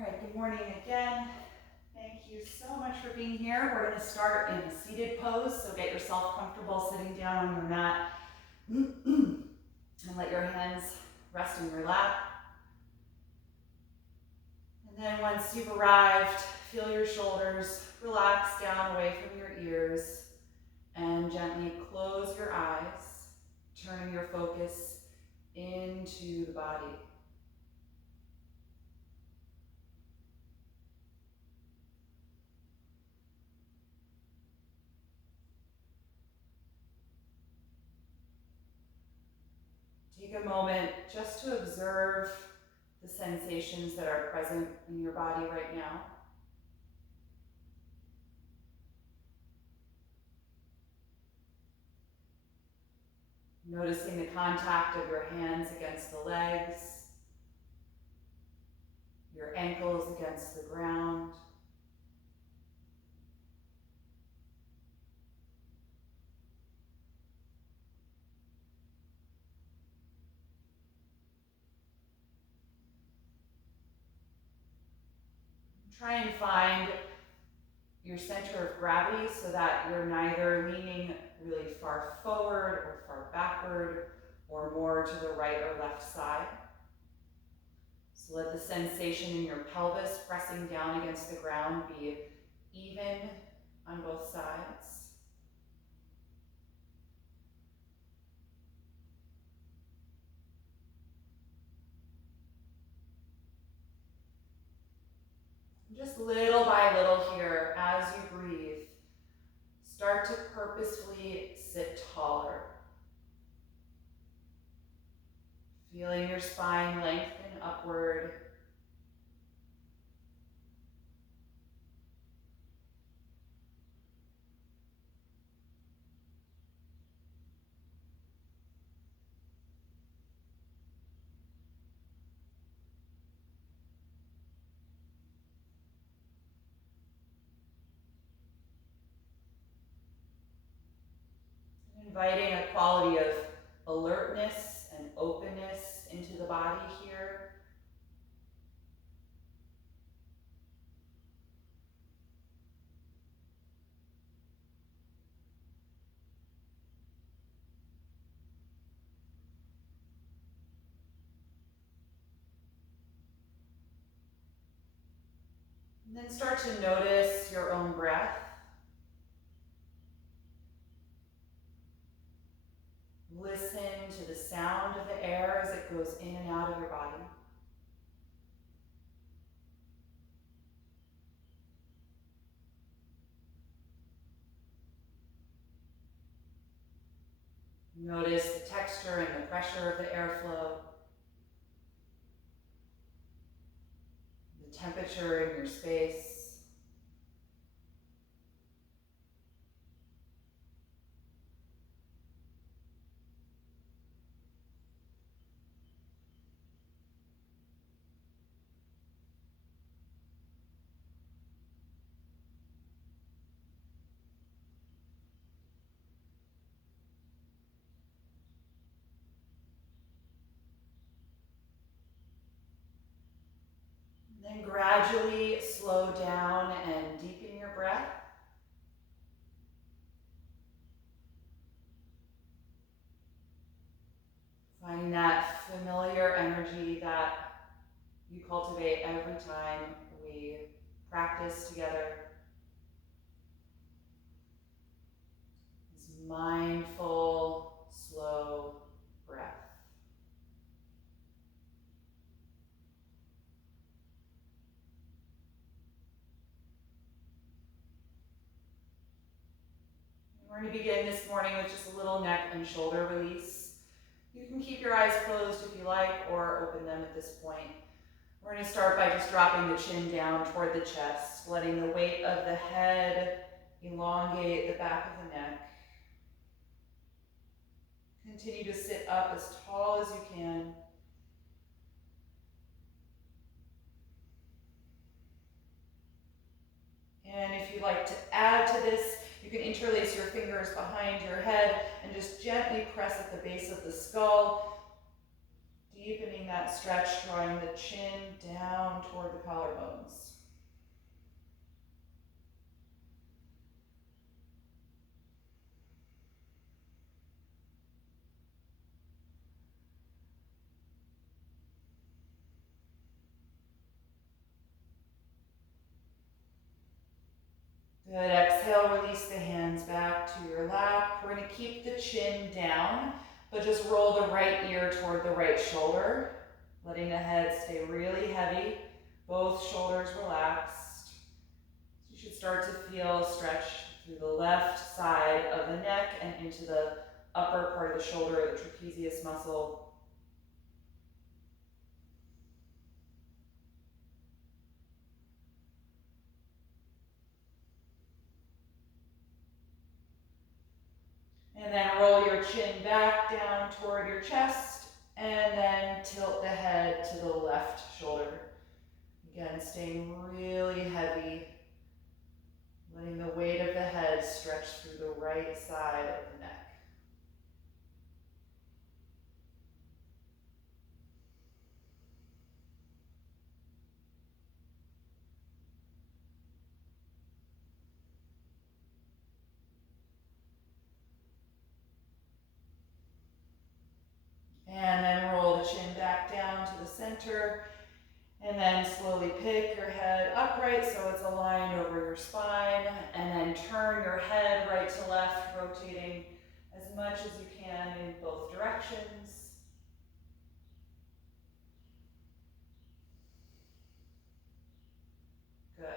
All right, good morning again. Thank you so much for being here. We're going to start in a seated pose, so get yourself comfortable sitting down on your mat and let your hands rest in your lap. And then once you've arrived, feel your shoulders relax down away from your ears and gently close your eyes, turning your focus into the body. Take a moment just to observe the sensations that are present in your body right now. Noticing the contact of your hands against the legs, your ankles against the ground. Try and find your center of gravity so that you're neither leaning really far forward or far backward or more to the right or left side. So let the sensation in your pelvis pressing down against the ground be even on both sides. Just little by little here, as you breathe, start to purposefully sit taller. Feeling your spine lengthen upward. Inviting a quality of alertness and openness into the body here. And then start to notice your own breath. Listen to the sound of the air as it goes in and out of your body. Notice the texture and the pressure of the airflow, the temperature in your space. Then gradually slow down and deepen your breath. Finding that familiar energy that you cultivate every time we practice together. This mindful, slow breath. We're going to begin this morning with just a little neck and shoulder release. You can keep your eyes closed if you like, or open them at this point. We're going to start by just dropping the chin down toward the chest, letting the weight of the head elongate the back of the neck. Continue to sit up as tall as you can. And if you'd like to add to this, you can interlace your fingers behind your head and just gently press at the base of the skull, deepening that stretch, drawing the chin down toward the collarbone. Good, exhale, release the hands back to your lap. We're gonna keep the chin down, but just roll the right ear toward the right shoulder, letting the head stay really heavy, both shoulders relaxed. You should start to feel a stretch through the left side of the neck and into the upper part of the shoulder, the trapezius muscle. And then roll your chin back down toward your chest, and then tilt the head to the left shoulder. Again, staying really heavy, letting the weight of the head stretch through the right side of the neck. And then roll the chin back down to the center, and then slowly pick your head upright so it's aligned over your spine, and then turn your head right to left, rotating as much as you can in both directions. Good.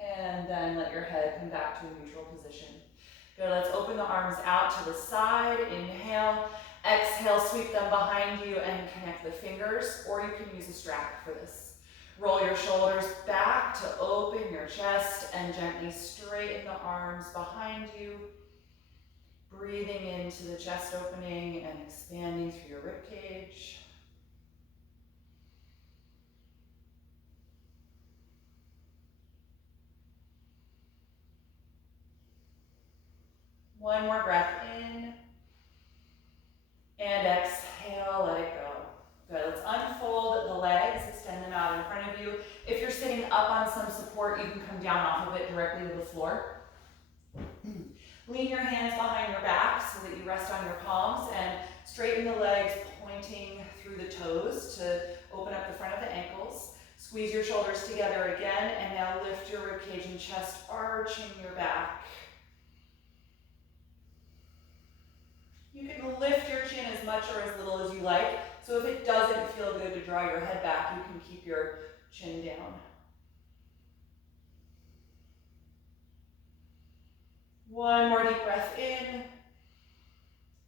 And then let your head come back to a neutral position. Good, let's open the arms out to the side. Inhale. Exhale, sweep them behind you and connect the fingers, or you can use a strap for this. Roll your shoulders back to open your chest and gently straighten the arms behind you. Breathing into the chest opening and expanding through your rib cage. One more breath in. And exhale, let it go. Good, let's unfold the legs, extend them out in front of you. If you're sitting up on some support, you can come down off of it directly to the floor. Lean your hands behind your back so that you rest on your palms, and straighten the legs, pointing through the toes to open up the front of the ankles. Squeeze your shoulders together again, and now lift your ribcage and chest, arching your back. You can lift your chin as much or as little as you like. So if it doesn't feel good to draw your head back, you can keep your chin down. One more deep breath in.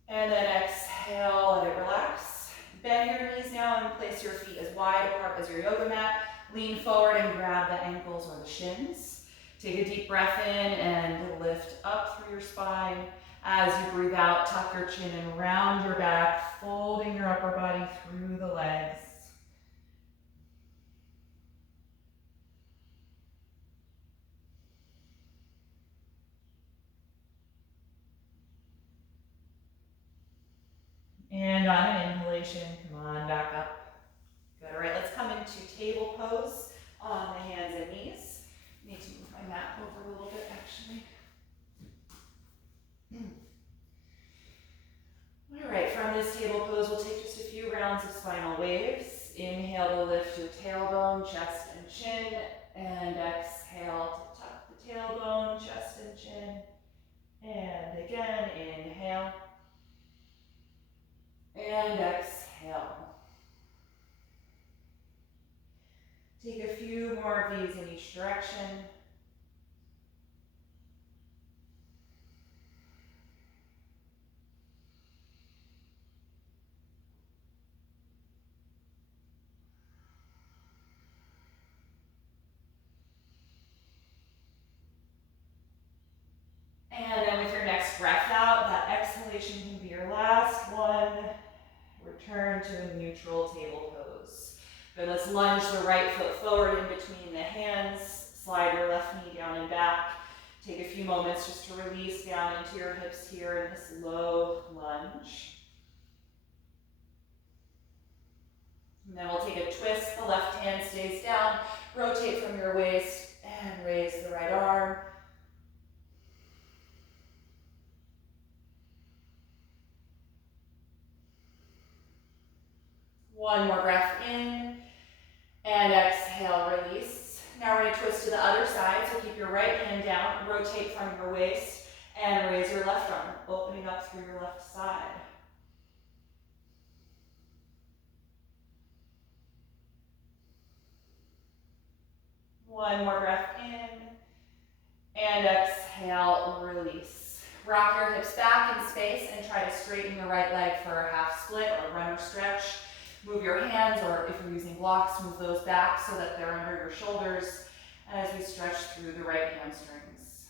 And then exhale, let it relax. Bend your knees now and place your feet as wide apart as your yoga mat. Lean forward and grab the ankles or the shins. Take a deep breath in and lift up through your spine. As you breathe out, tuck your chin and round your back, folding your upper body through the legs. And on an inhalation, come on back up. Good, all right, let's come into table pose on the hands and knees. I need to move my mat over a little bit, actually. All right, from this table pose, we'll take just a few rounds of spinal waves. Inhale to lift your tailbone, chest and chin, and exhale to tuck the tailbone, chest and chin. And again, inhale. And exhale. Take a few more of these in each direction. And then with your next breath out, that exhalation can be your last one. Return to a neutral table pose. Good, let's lunge the right foot forward in between the hands. Slide your left knee down and back. Take a few moments just to release down into your hips here in this low lunge. And then we'll take a twist. The left hand stays down. Rotate from your waist and raise the right arm. One more breath in, and exhale, release. Now we're going to twist to the other side, so keep your your right hand down, rotate from your waist, and raise your left arm, opening up through your left side. One more breath in, and exhale, release. Rock your hips back in space and try to straighten your right leg for a half split or runner stretch. Move your hands, or if you're using blocks, move those back so that they're under your shoulders as we stretch through the right hamstrings.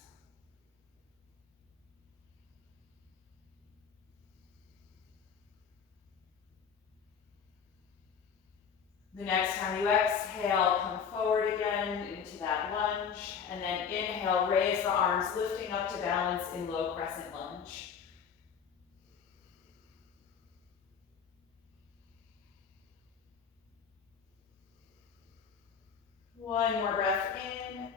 The next time you exhale, come forward again into that lunge, and then inhale, raise the arms, lifting up to balance in low crescent lunge. One more breath in,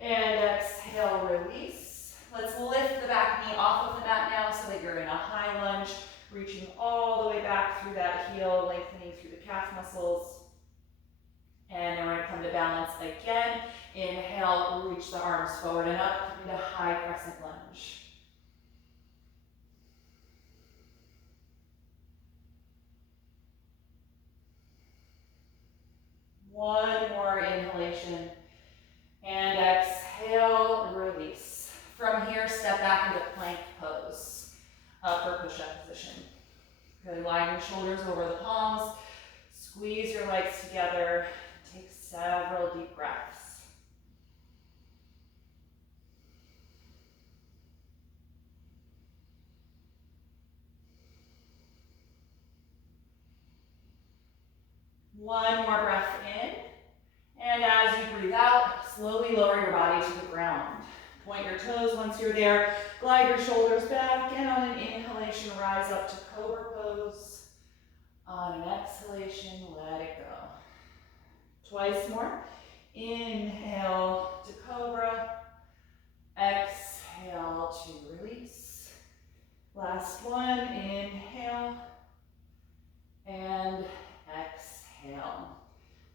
and exhale, release. Let's lift the back knee off of the mat now so that you're in a high lunge, reaching all the way back through that heel, lengthening through the calf muscles. And then we're going to come to balance again. Inhale, reach the arms forward and up into high crescent lunge. One more inhalation. And exhale, release. From here, step back into plank pose, upper push-up position. Good, line your shoulders over the palms, squeeze your legs together, take several deep breaths. One more breath in, and as you breathe out, slowly lower your body to the ground. Point your toes once you're there, glide your shoulders back, and on an inhalation, rise up to Cobra Pose. On an exhalation, let it go. Twice more. Inhale to Cobra, exhale to release. Last one, inhale, and exhale.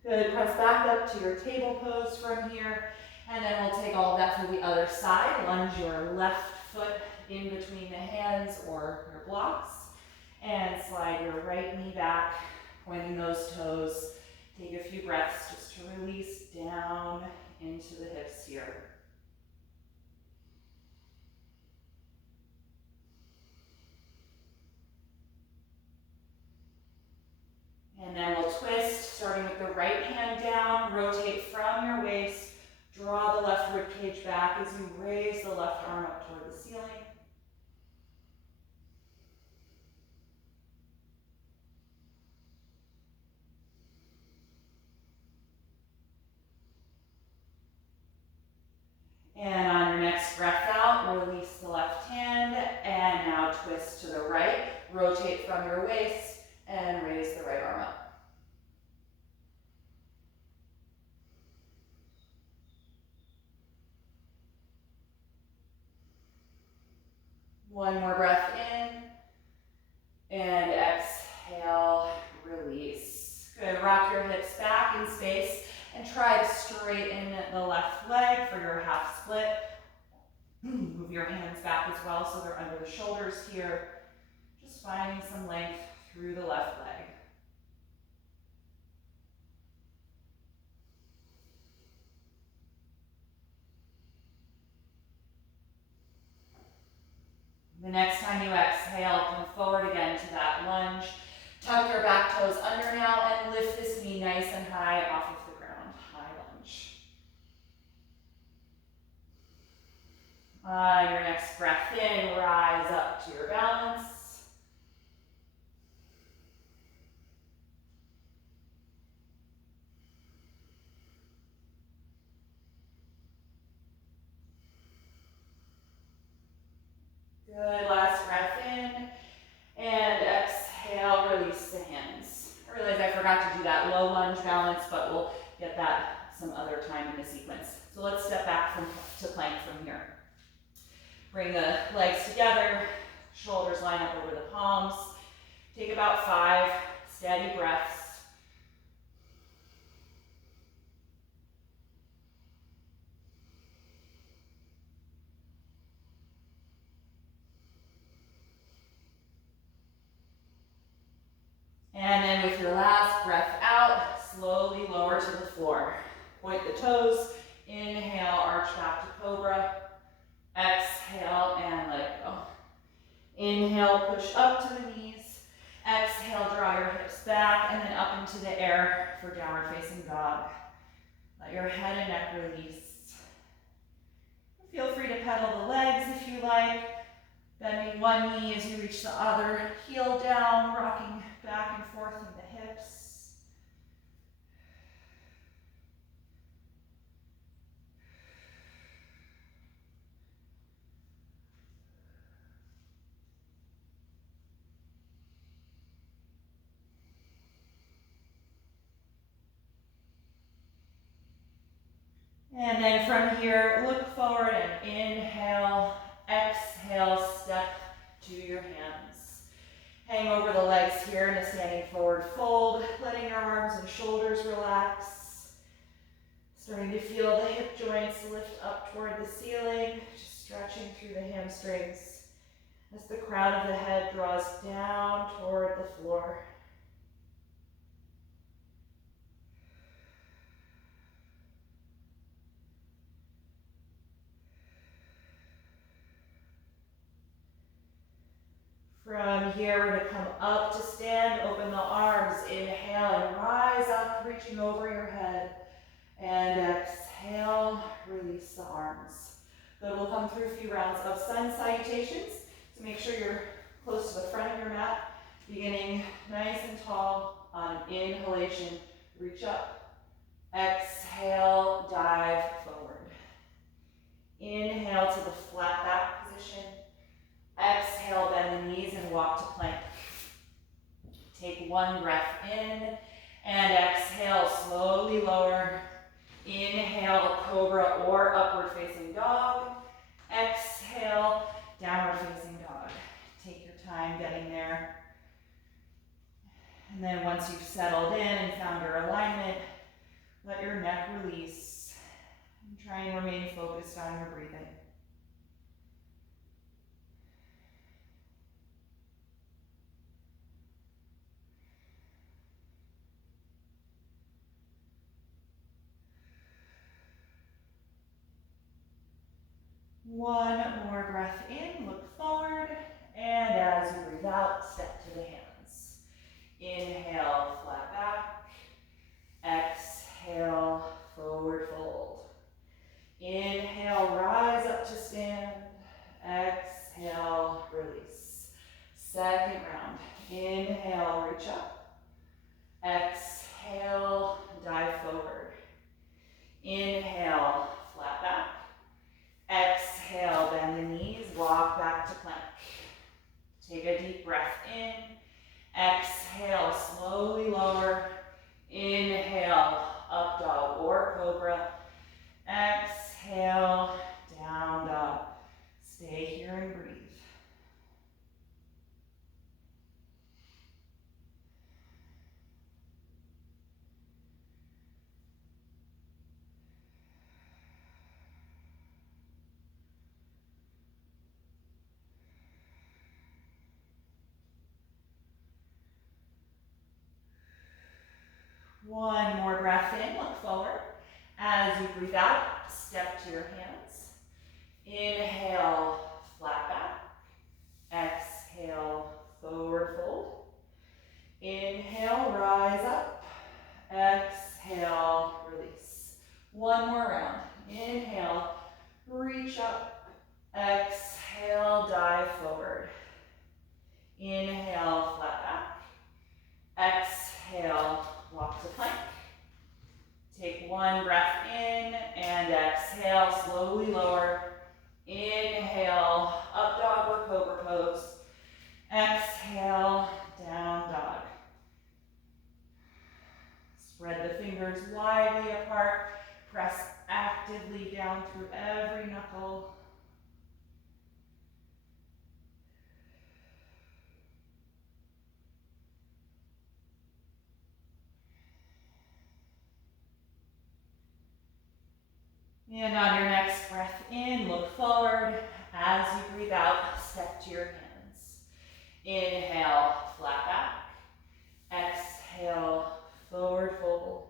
Good, press back up to your table pose from here, and then we'll take all of that to the other side. Lunge your left foot in between the hands or your blocks, and slide your right knee back, pointing those toes. Take a few breaths just to release down into the hips here. And then we'll twist, starting with the right hand down, rotate from your waist, draw the left rib cage back as you raise the left arm up toward the ceiling. And on your next breath out, release the left hand, and now twist to the right, rotate from your waist, and raise the right arm up. One more breath in, and exhale, release. Good, rock your hips back in space, and try to straighten the left leg for your half split. Move your hands back as well so they're under the shoulders here. Just finding some length through the left leg. The next time you exhale, come forward again to that lunge. Tuck your back toes under now and lift this knee nice and high off of the ground. High lunge. On your next breath in, rise up to your balance. Good, last breath in, and exhale, release the hands. I realize I forgot to do that low lunge balance, but we'll get that some other time in the sequence. So let's step back to plank from here. Bring the legs together, shoulders line up over the palms. Take about 5 steady breaths. then with your last breath out, slowly lower to the floor. Point the toes. Inhale, arch back to cobra. Exhale, and let go. Inhale, push up to the knees. Exhale, draw your hips back, and then up into the air for downward facing dog. Let your head and neck release. Feel free to pedal the legs if you like. Bending one knee as you reach the other. Heel down, rocking back and forth in the hips. And then from here, look forward and inhale, exhale, step to your hands. Hang over the legs here in a standing forward fold, letting your arms and shoulders relax. Starting to feel the hip joints lift up toward the ceiling, just stretching through the hamstrings as the crown of the head draws down toward the floor. From here, we're going to come up to stand, open the arms, inhale and rise up, reaching over your head. And exhale, release the arms. Good, we'll come through a few rounds of sun salutations. So make sure you're close to the front of your mat, beginning nice and tall on inhalation. Reach up. Exhale, dive forward. Inhale to the flat back position. Exhale, bend the knees and walk to plank. Take one breath in and exhale, slowly lower. Inhale, cobra or upward facing dog. Exhale, downward facing dog. Take your time getting there. And then once you've settled in and found your alignment, let your neck release. And try and remain focused on your breathing. One more breath in, look forward, and as you breathe out, step to the hands. Inhale, flat back. Exhale, forward fold. Inhale, rise up to stand. Exhale, release. Second round. Inhale, reach up. Exhale, dive forward. Inhale, flat back. Exhale, bend the knees, walk back to plank. Take a deep breath in. Exhale, slowly lower. Inhale, up dog or cobra. Exhale, down dog. Stay here and breathe. One more breath in, look forward. As you breathe out, step to your hands. Inhale, flat back. Exhale, forward fold. Inhale, rise up. Exhale, release. One more round. Inhale, reach up. Exhale, dive forward. Inhale, flat back. Exhale, walk to plank. Take one breath in and exhale, slowly lower. Inhale, up dog or cobra pose. Exhale, down dog. Spread the fingers widely apart. Press actively down through every knuckle. And on your next breath in, look forward. As you breathe out, step to your hands. Inhale, flat back. Exhale, forward fold.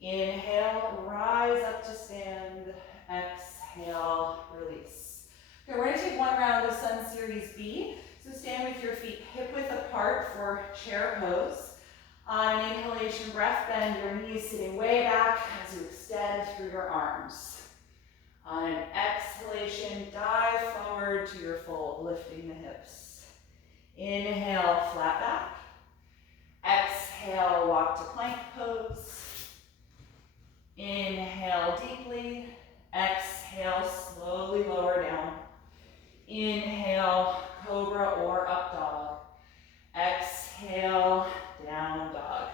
Inhale, rise up to stand. Exhale, release. Okay, we're gonna take one round of Sun Series B. So stand with your feet hip width apart for chair pose. On an inhalation breath, bend your knees sitting way back as you extend through your arms. On an exhalation, dive forward to your fold, lifting the hips. Inhale, flat back. Exhale, walk to plank pose. Inhale deeply. Exhale, slowly lower down. Inhale, cobra or up dog. Exhale, down dog.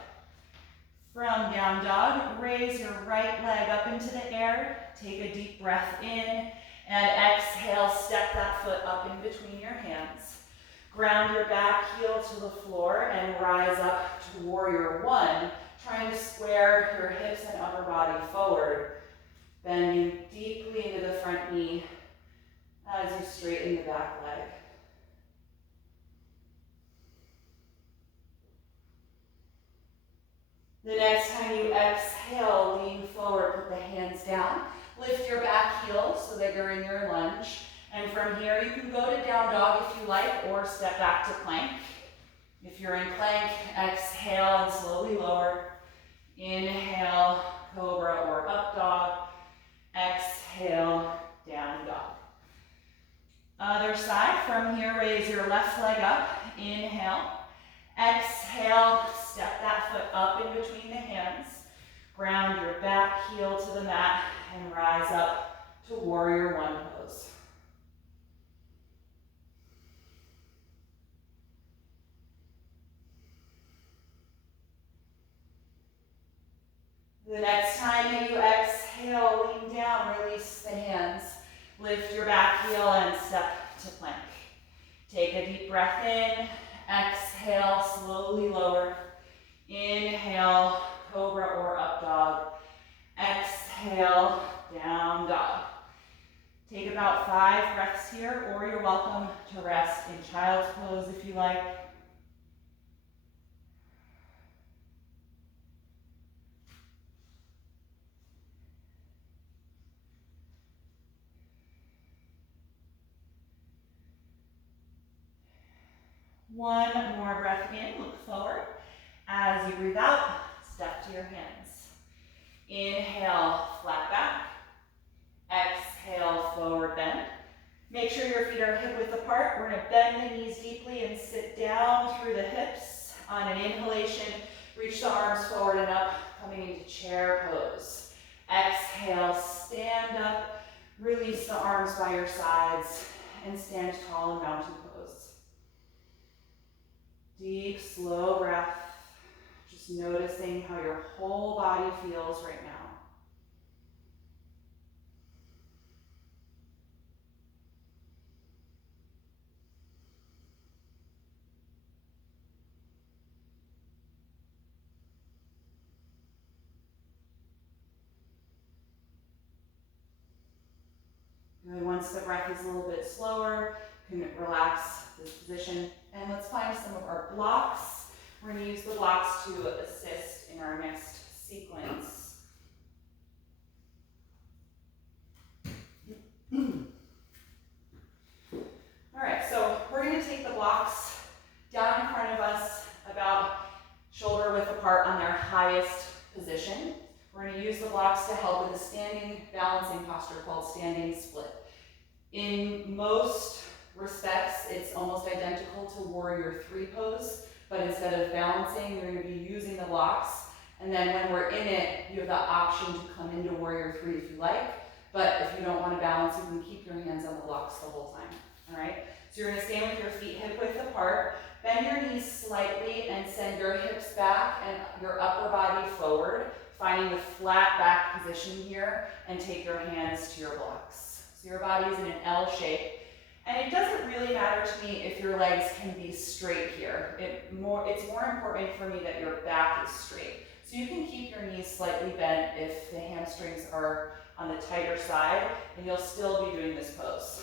From down dog, raise your right leg up into the air. Take a deep breath in and exhale, step that foot up in between your hands. Ground your back heel to the floor and rise up to warrior one, trying to square your hips and upper body forward, bending deeply into the front knee as you straighten the back leg. The next time you exhale, lean forward, put the hands down. Lift your back heel so that you're in your lunge. And from here, you can go to down dog if you like, or step back to plank. If you're in plank, exhale and slowly lower. Inhale, cobra or up dog. Exhale, down dog. Other side, from here, raise your left leg up. Inhale. Exhale, step that foot up in between the hands. Ground your back heel to the mat and rise up to warrior one pose. The next time that you exhale, lean down, release the hands. Lift your back heel and step to plank. Take a deep breath in. Exhale, slowly lower. Inhale, cobra or up dog. Exhale, down dog. Take about 5 breaths here, or you're welcome to rest in child's pose if you like. One more breath in, look forward. As you breathe out, step to your hands. Inhale, flat back. Exhale, forward bend. Make sure your feet are hip width apart. We're gonna bend the knees deeply and sit down through the hips. On an inhalation, reach the arms forward and up, coming into chair pose. Exhale, stand up, release the arms by your sides, and stand tall in mountain pose. Deep, slow breath, just noticing how your whole body feels right now. Good. Once the breath is a little bit slower, you can relax this position. And let's find some of our blocks. We're going to use the blocks to assist in our next sequence. All right, so we're going to take the blocks down in front of us, about shoulder width apart on their highest position. We're going to use the blocks to help with a standing balancing posture called standing split. In most respects, it's almost identical to warrior three pose, but instead of balancing, you're going to be using the blocks. And then when we're in it, you have the option to come into warrior three if you like. But if you don't want to balance, you can keep your hands on the blocks the whole time. All right? So you're going to stand with your feet hip width apart. Bend your knees slightly and send your hips back and your upper body forward, finding the flat back position here, and take your hands to your blocks. So your body is in an L shape. And it doesn't really matter to me if your legs can be straight here. It's more important for me that your back is straight. So you can keep your knees slightly bent if the hamstrings are on the tighter side, and you'll still be doing this pose.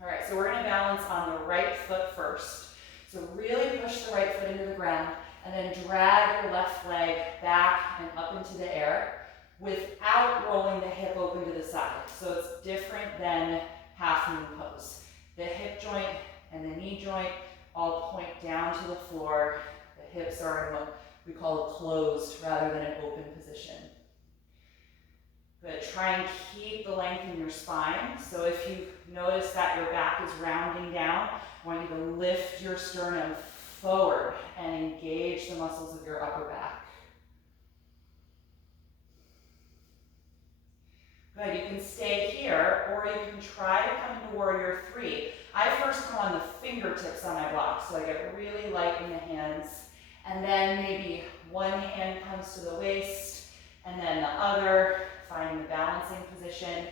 All right, so we're gonna balance on the right foot first. So really push the right foot into the ground and then drag your left leg back and up into the air without rolling the hip open to the side. So it's different than half moon pose. The hip joint and the knee joint all point down to the floor. The hips are in what we call a closed rather than an open position. Good, try and keep the length in your spine. So if you notice that your back is rounding down, I want you to lift your sternum forward and engage the muscles of your upper back. Good, you can stay here, or you can try to come into Warrior 3. I first come on the fingertips on my block, so I get really light in the hands, and then maybe one hand comes to the waist, and then the other, finding the balancing position,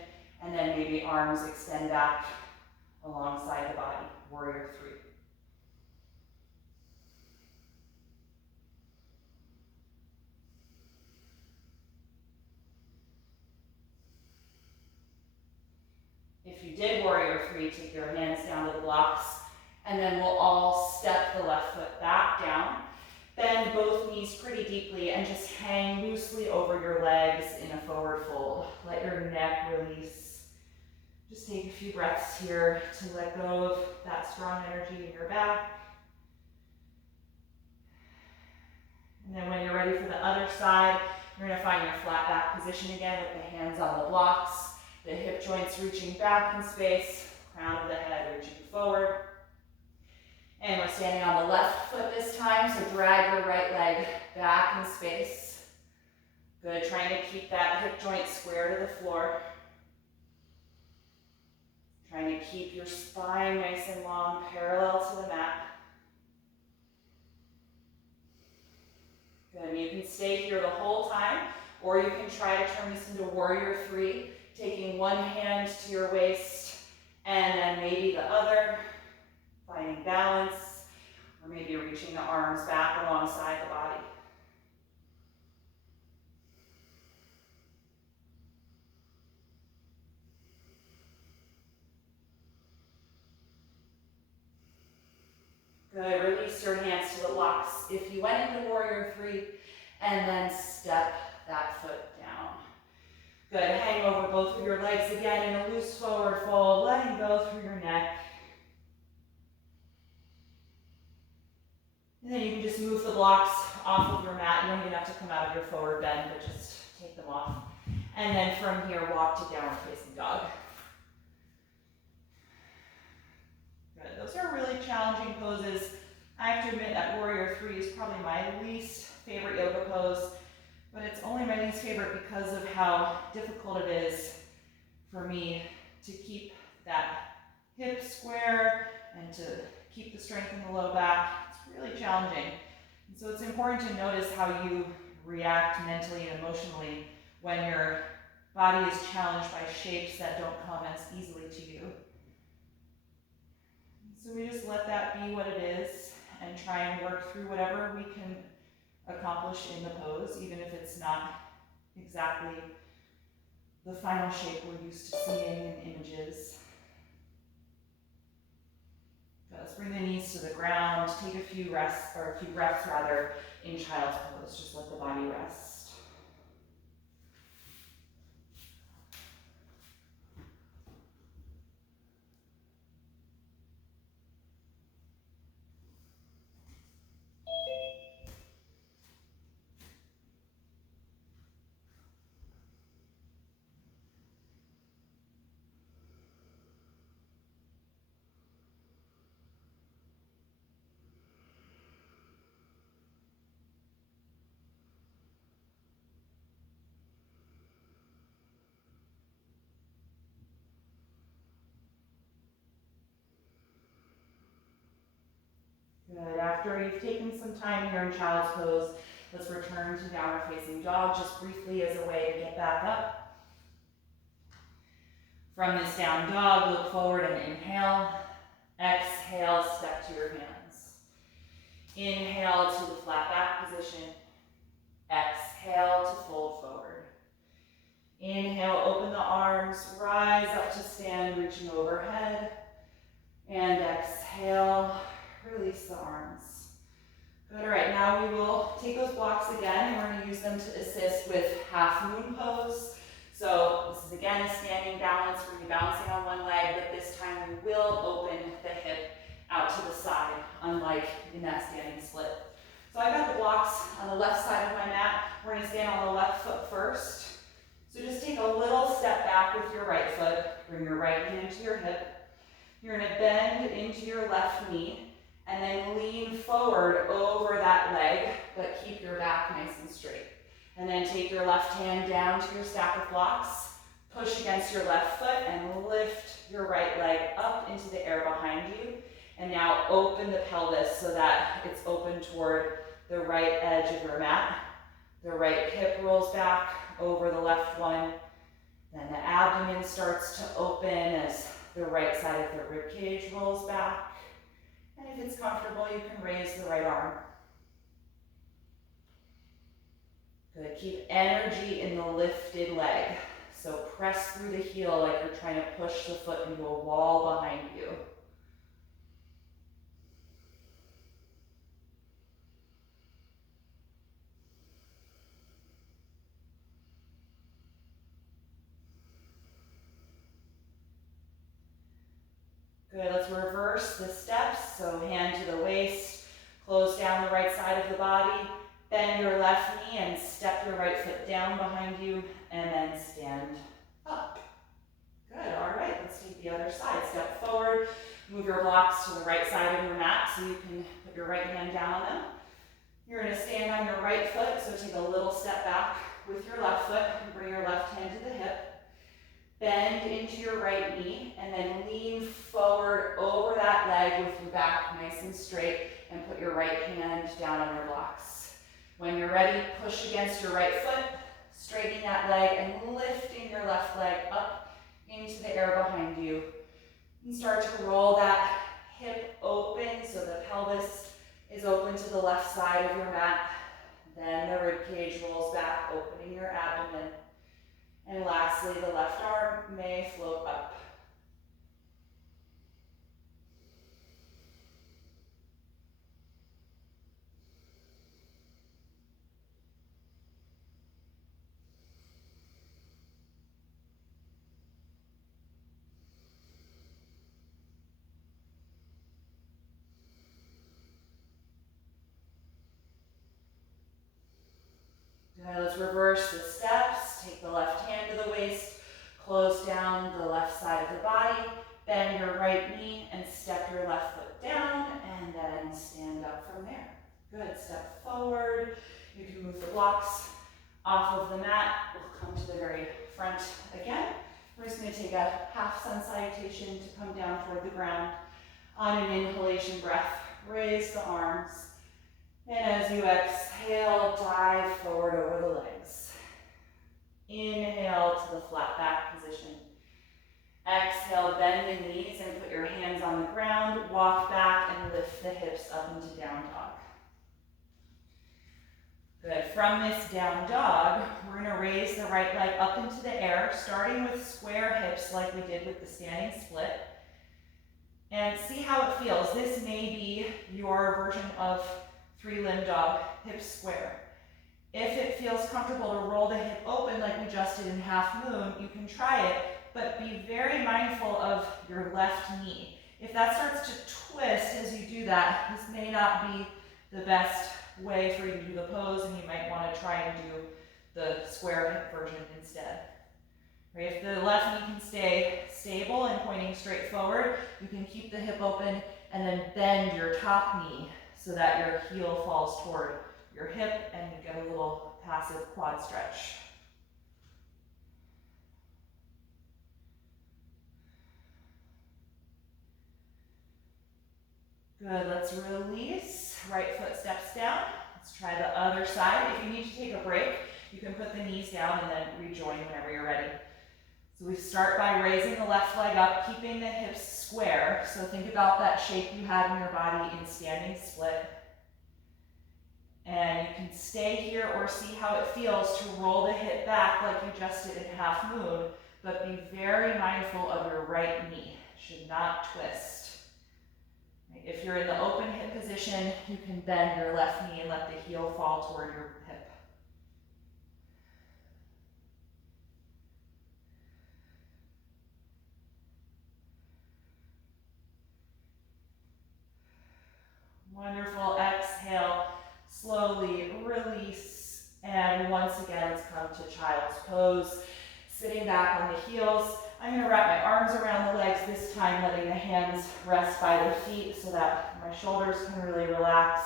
and then maybe arms extend back alongside the body, Warrior 3. If you did Warrior 3, take your hands down to the blocks, and then we'll all step the left foot back down. Bend both knees pretty deeply and just hang loosely over your legs in a forward fold. Let your neck release. Just take a few breaths here to let go of that strong energy in your back. And then when you're ready for the other side, you're going to find your flat back position again with the hands on the blocks. The hip joints reaching back in space, crown of the head reaching forward. And we're standing on the left foot this time, so drag your right leg back in space. Good, trying to keep that hip joint square to the floor. Trying to keep your spine nice and long, parallel to the mat. Good, you can stay here the whole time, or you can try to turn this into Warrior 3. Taking one hand to your waist and then maybe the other, finding balance, or maybe reaching the arms back alongside the body. Good, release your hands to the blocks. If you went into Warrior 3, and then step that foot down. Good, hang over both of your legs again in a loose forward fold, letting go through your neck. And then you can just move the blocks off of your mat. You don't even have to come out of your forward bend, but just take them off. And then from here, walk to downward facing dog. Good, those are really challenging poses. I have to admit that Warrior 3 is probably my least favorite yoga pose. But it's only my least favorite because of how difficult it is for me to keep that hip square and to keep the strength in the low back. It's really challenging. And so it's important to notice how you react mentally and emotionally when your body is challenged by shapes that don't come as easily to you. So we just let that be what it is and try and work through whatever we can accomplish in the pose, even if it's not exactly the final shape we're used to seeing in images. Let's bring the knees to the ground. Take a few breaths in child's pose. Just let the body rest. Good. After you've taken some time here in child's pose, let's return to downward facing dog just briefly as a way to get back up. From this down dog, look forward and inhale. Exhale, step to your hands. Inhale to the flat back position. Exhale to fold forward. Inhale, open the arms, rise up to stand, reaching overhead. And exhale, release the arms. Good, all right, now we will them to assist with half moon pose. So this is again a standing balance. We're going to be balancing on one leg, but this time we will open the hip out to the side, unlike in that standing split. So I've got the blocks on the left side of my mat. We're going to stand on the left foot first. So just take a little step back with your right foot. Bring your right hand to your hip. You're going to bend into your left knee and then lean forward over that leg, but keep your back nice and straight. And then take your left hand down to your stack of blocks, push against your left foot and lift your right leg up into the air behind you. And now open the pelvis so that it's open toward the right edge of your mat. The right hip rolls back over the left one. Then the abdomen starts to open as the right side of the rib cage rolls back. And if it's comfortable, you can raise the right arm. Good. Keep energy in the lifted leg. So press through the heel like you're trying to push the foot into a wall behind you. Good, let's reverse the steps. So hand to the waist, close down the right side of the body, bend your left knee and step your right foot down behind you, and then stand up. Good, all right, let's take the other side. Step forward, move your blocks to the right side of your mat so you can put your right hand down on them. You're gonna stand on your right foot, so take a little step back with your left foot and bring your left hand to the hip. Bend into your right knee and then lean forward over that leg with your back nice and straight and put your right hand down on your blocks. When you're ready, push against your right foot, straightening that leg and lifting your left leg up into the air behind you. And start to roll that hip open so the pelvis is open to the left side of your mat. Then the rib cage rolls back, opening your abdomen. And lastly, the left arm may float up. Good, let's reverse the steps. Take the left hand to the waist, close down the left side of the body, bend your right knee and step your left foot down and then stand up from there. Good, step forward. You can move the blocks off of the mat. We'll come to the very front again. We're just going to take a half sun salutation to come down toward the ground. On an inhalation breath, raise the arms. And as you exhale, dive forward over the legs. Inhale to the flat back position. Exhale, bend the knees and put your hands on the ground. Walk back and lift the hips up into down dog. Good. From this down dog, we're going to raise the right leg up into the air, starting with square hips like we did with the standing split. And see how it feels. This may be your version of three-limb dog, hips square. If it feels comfortable to roll the hip open like we just did in half moon, you can try it, but be very mindful of your left knee. If that starts to twist as you do that, this may not be the best way for you to do the pose, and you might want to try and do the square hip version instead. Right? If the left knee can stay stable and pointing straight forward, you can keep the hip open and then bend your top knee so that your heel falls toward your hip and you get a little passive quad stretch. Good, let's release. Right foot steps down. Let's try the other side. If you need to take a break, you can put the knees down and then rejoin whenever you're ready. So we start by raising the left leg up, keeping the hips square. So think about that shape you had in your body in standing split. And you can stay here or see how it feels to roll the hip back like you just did in half moon, but be very mindful of your right knee. It should not twist. If you're in the open hip position, you can bend your left knee and let the heel fall toward your hip. to child's pose. Sitting back on the heels, I'm going to wrap my arms around the legs, this time letting the hands rest by the feet so that my shoulders can really relax.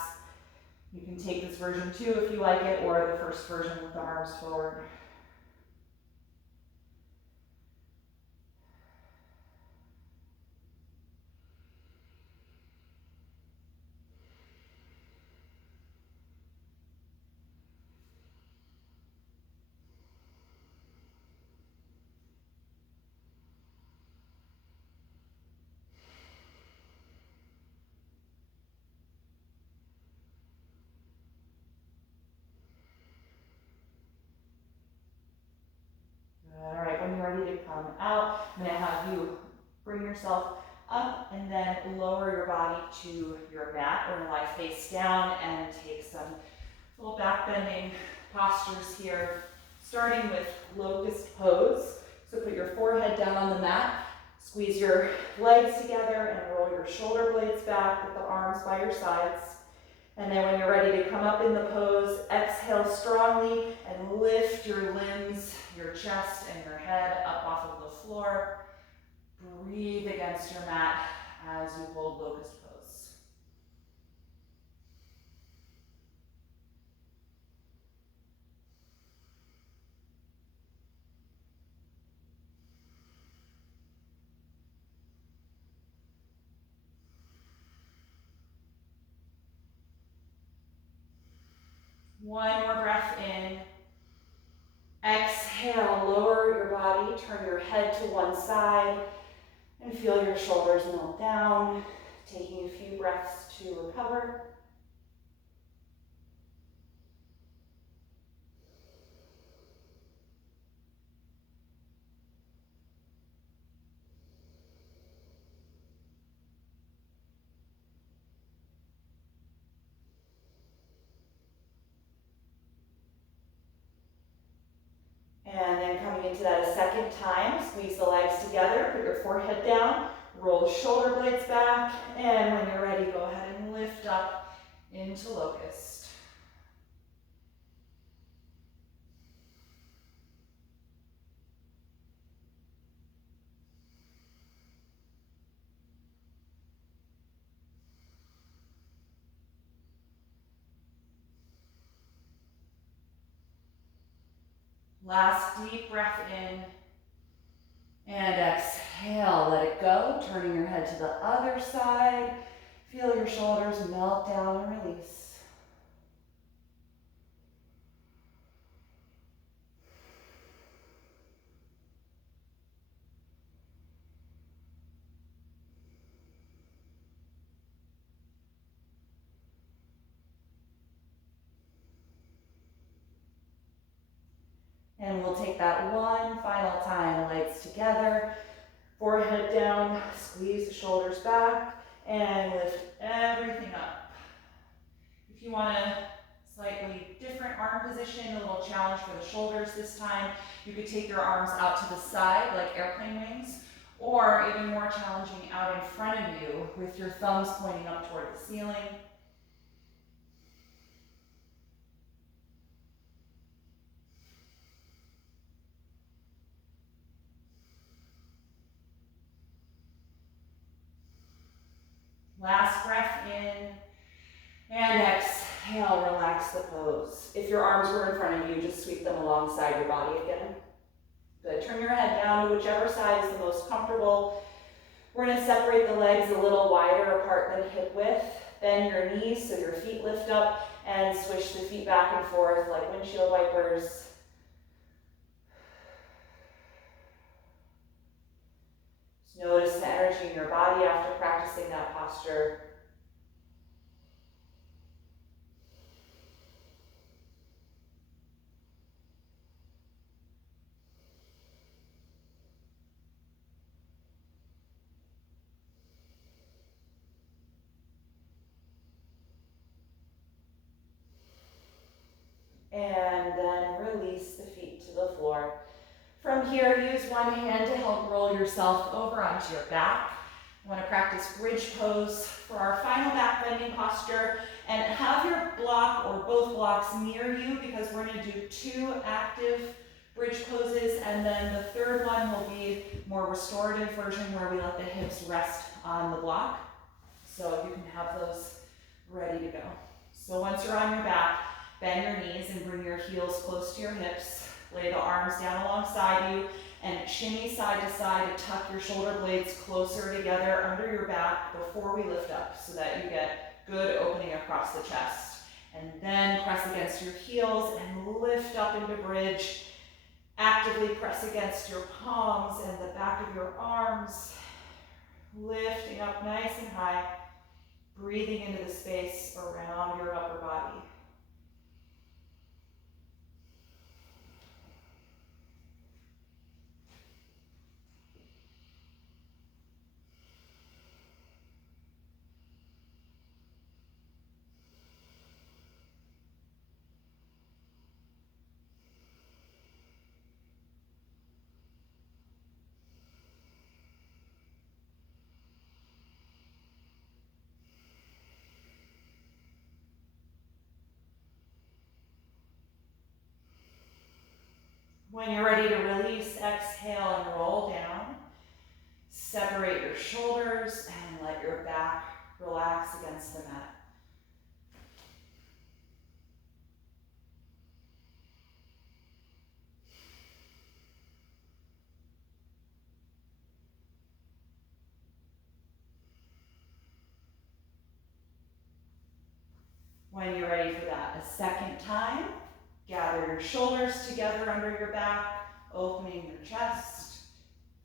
You can take this version too if you like it, or the first version with the arms forward. All right, when you're ready to come out, I'm going to have you bring yourself up and then lower your body to your mat. We're going to lie face down and take some full back bending postures here, starting with Locust Pose. So put your forehead down on the mat, squeeze your legs together and roll your shoulder blades back with the arms by your sides. And then when you're ready to come up in the pose, exhale strongly and lift your limbs, your chest and your head up off of the floor. Breathe against your mat as you hold Locust Pose. One more breath in. Exhale, lower your body, turn your head to one side, and feel your shoulders melt down, taking a few breaths to recover. And then coming into that a second time, squeeze the legs together, put your forehead down, roll the shoulder blades back, and when you're ready, go ahead and lift up into Locust. Last deep breath in, and exhale, let it go, turning your head to the other side. Feel your shoulders melt down and release. And we'll take that one final time, legs together, forehead down, squeeze the shoulders back, and lift everything up. If you want a slightly different arm position, a little challenge for the shoulders this time, you could take your arms out to the side like airplane wings, or even more challenging, out in front of you with your thumbs pointing up toward the ceiling. Last breath in, and exhale, relax the pose. If your arms were in front of you, just sweep them alongside your body again. Good, turn your head down to whichever side is the most comfortable. We're gonna separate the legs a little wider apart than hip width. Bend your knees so your feet lift up, and swish the feet back and forth like windshield wipers. Notice the energy in your body after practicing that posture. And then release the feet to the floor. From here, use one hand to help roll yourself over onto your back. You want to practice bridge pose for our final back bending posture, and have your block or both blocks near you because we're going to do 2 active bridge poses, and then the third one will be more restorative version where we let the hips rest on the block. So you can have those ready to go. So once you're on your back, bend your knees and bring your heels close to your hips. Lay the arms down alongside you and shimmy side to side to tuck your shoulder blades closer together under your back before we lift up so that you get good opening across the chest. And then press against your heels and lift up into bridge. Actively press against your palms and the back of your arms. Lifting up nice and high. Breathing into the space around your upper body. When you're ready to release, exhale and roll down. Separate your shoulders and let your back relax against the mat. When you're ready for that a second time, gather your shoulders together under your back, opening your chest.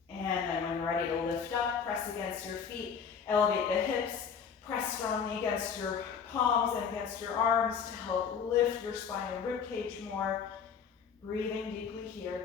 And then when you're ready to lift up, press against your feet, elevate the hips, press strongly against your palms and against your arms to help lift your spine and rib cage more. Breathing deeply here.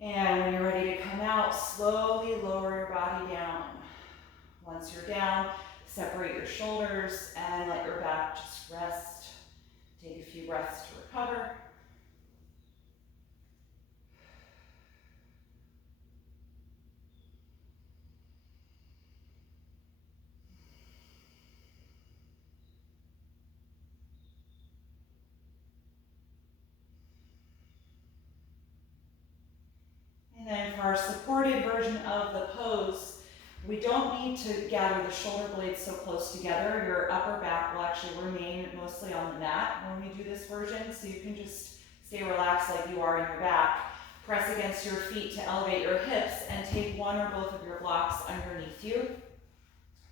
And when you're ready to come out, slowly lower your body down. Once you're down, separate your shoulders and let your back just rest. Take a few breaths to recover. And then for our supported version of the pose, we don't need to gather the shoulder blades so close together. Your upper back will actually remain mostly on the mat when we do this version, so you can just stay relaxed like you are in your back. Press against your feet to elevate your hips and take one or both of your blocks underneath you.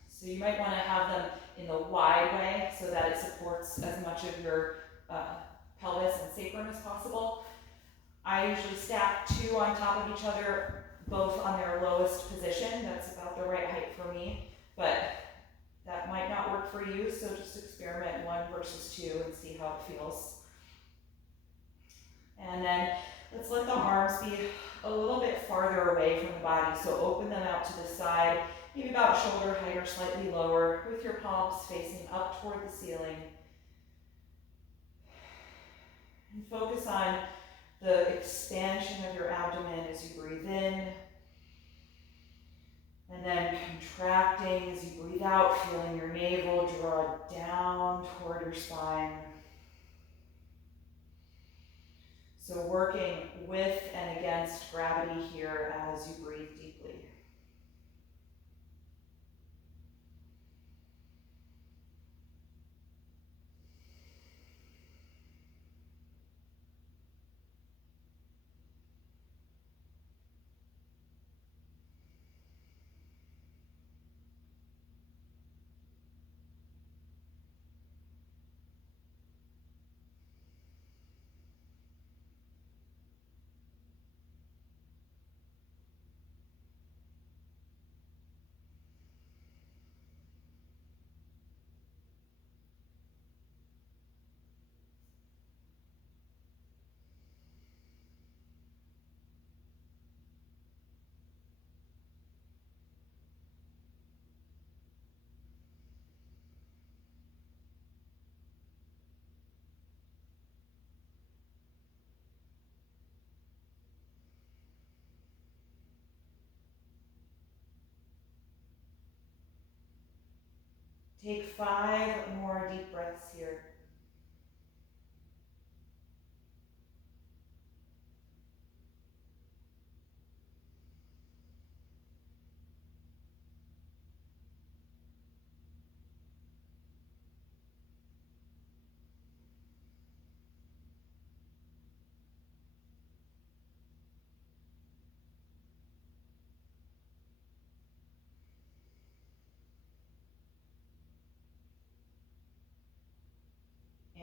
So you might want to have them in the wide way so that it supports as much of your pelvis and sacrum as possible. I usually stack two on top of each other, both on their lowest position. That's about the right height for me, but that might not work for you, so just experiment 1 versus 2 and see how it feels. And then let's let the arms be a little bit farther away from the body, so open them out to the side, maybe about shoulder height or slightly lower, with your palms facing up toward the ceiling. And focus on the expansion of your abdomen as you breathe in, and then contracting as you breathe out, feeling your navel draw down toward your spine. So working with and against gravity here as you breathe deeply. Take 5 more deep breaths here.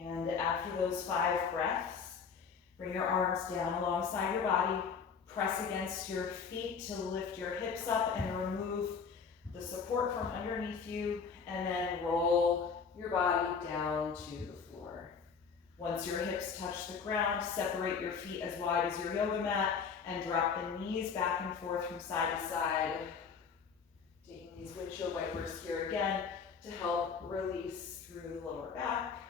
And after those 5 breaths, bring your arms down alongside your body, press against your feet to lift your hips up and remove the support from underneath you, and then roll your body down to the floor. Once your hips touch the ground, separate your feet as wide as your yoga mat and drop the knees back and forth from side to side. Taking these windshield wipers here again to help release through the lower back.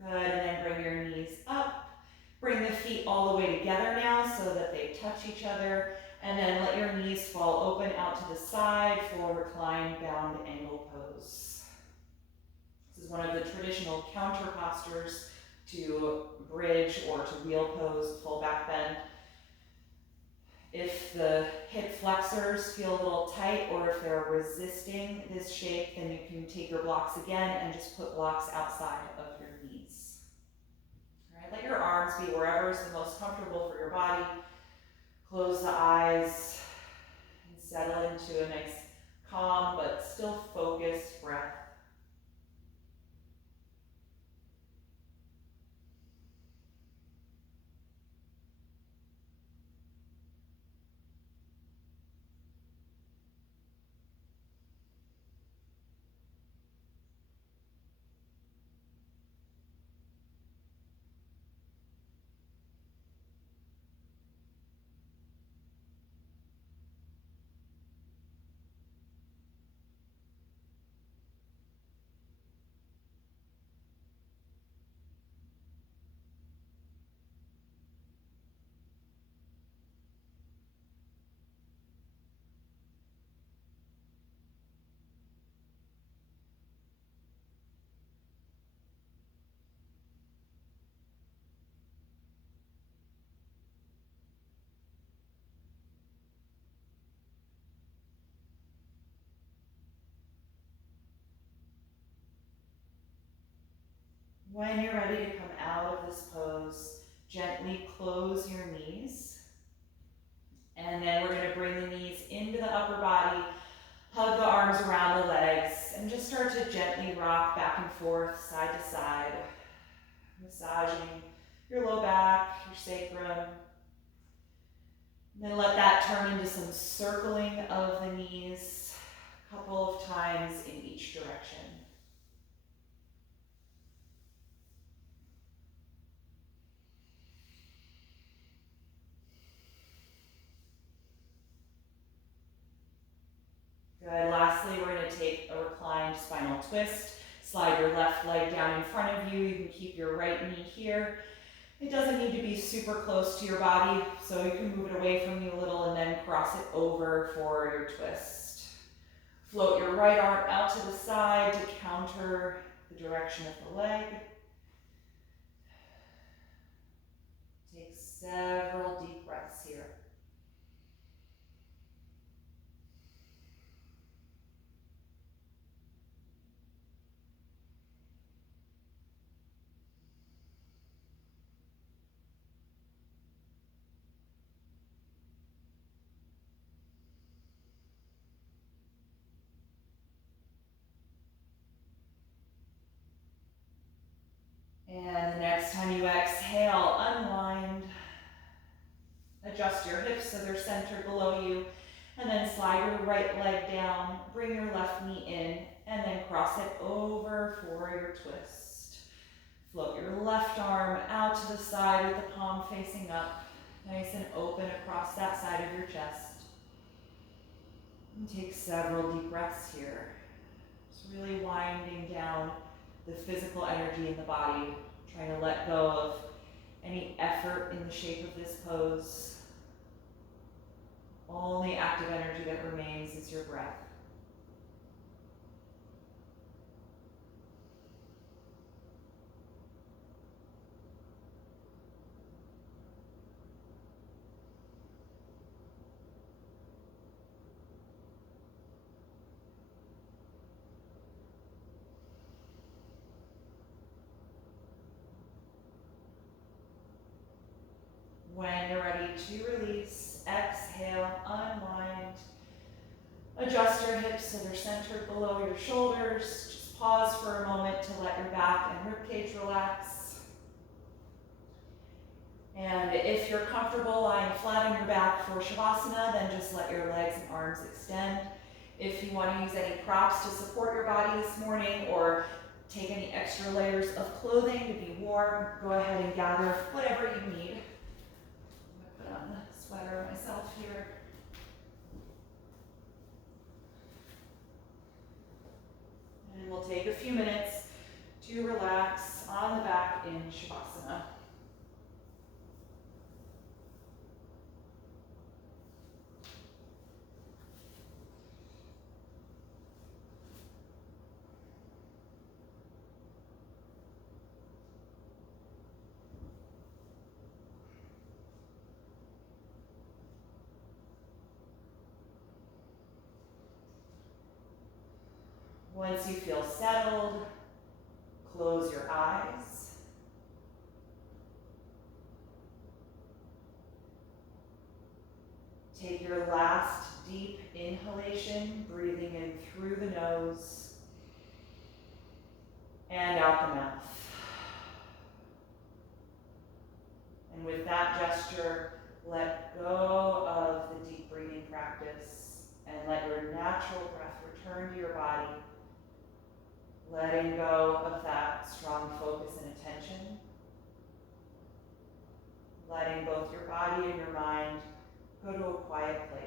Good, and then bring your knees up. Bring the feet all the way together now so that they touch each other, and then let your knees fall open out to the side for reclined bound angle pose. This is one of the traditional counter postures to bridge or to wheel pose, full back bend. If the hip flexors feel a little tight or if they're resisting this shape, then you can take your blocks again and just put blocks outside of your knees. All right, let your arms be wherever is the most comfortable for your body. Close the eyes and settle into a nice, calm, but still focused breath. When you're ready to come out of this pose, gently close your knees. And then we're going to bring the knees into the upper body, hug the arms around the legs, and just start to gently rock back and forth, side to side, massaging your low back, your sacrum. And then let that turn into some circling of the knees, a couple of times in each direction. Good. Lastly, we're going to take a reclined spinal twist. Slide your left leg down in front of you. You can keep your right knee here. It doesn't need to be super close to your body, so you can move it away from you a little and then cross it over for your twist. Float your right arm out to the side to counter the direction of the leg. Take several deep breaths here. And the next time you exhale, unwind. Adjust your hips so they're centered below you. And then slide your right leg down, bring your left knee in, and then cross it over for your twist. Float your left arm out to the side with the palm facing up, nice and open across that side of your chest. And take several deep breaths here. Just really winding down the physical energy in the body Try to let go of any effort in the shape of this pose. Only active energy that remains is your breath. When you're ready to release, exhale, unwind. Adjust your hips so they're centered below your shoulders. Just pause for a moment to let your back and ribcage relax. And if you're comfortable lying flat on your back for Shavasana, then just let your legs and arms extend. If you want to use any props to support your body this morning or take any extra layers of clothing to be warm, go ahead and gather whatever you need. I'm gonna put on the sweater myself here. And we'll take a few minutes to relax on the back in Shavasana. Once you feel settled, close your eyes. Take your last deep inhalation, breathing in through the nose and out the mouth. And with that gesture, let go of the deep breathing practice and let your natural breath return to your body, letting go of that strong focus and attention, letting both your body and your mind go to a quiet place.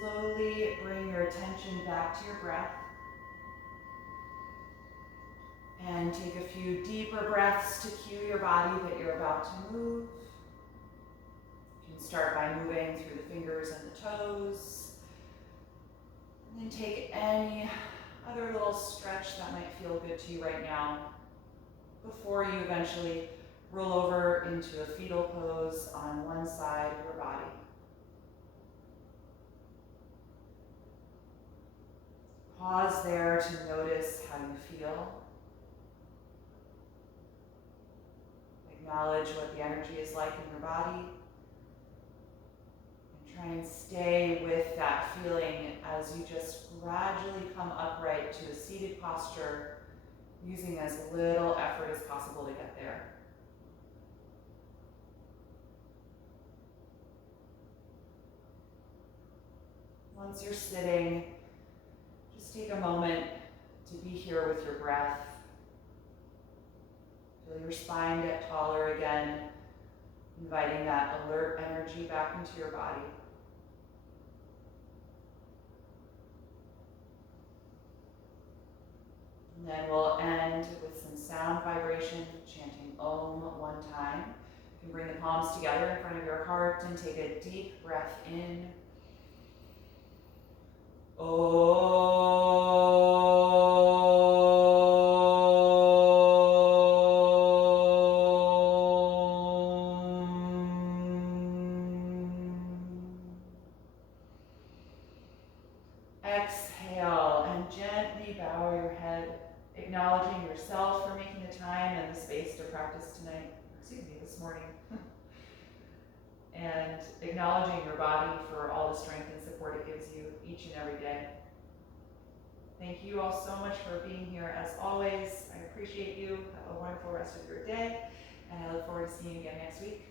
slowly bring your attention back to your breath. And take a few deeper breaths to cue your body that you're about to move. You can start by moving through the fingers and the toes. And then take any other little stretch that might feel good to you right now before you eventually roll over into a fetal pose on one side of your body. Pause there to notice how you feel. Acknowledge what the energy is like in your body. And try and stay with that feeling as you just gradually come upright to a seated posture, using as little effort as possible to get there. Once you're sitting, just take a moment to be here with your breath. Feel your spine get taller again, inviting that alert energy back into your body. And then we'll end with some sound vibration, chanting Om one time. You can bring the palms together in front of your heart and take a deep breath in. Exhale and gently bow your head, acknowledging yourself for making the time and the space to practice this morning. And acknowledging your body for all the strength and support it gives you each and every day. Thank you all so much for being here as always. I appreciate you. Have a wonderful rest of your day, and I look forward to seeing you again next week.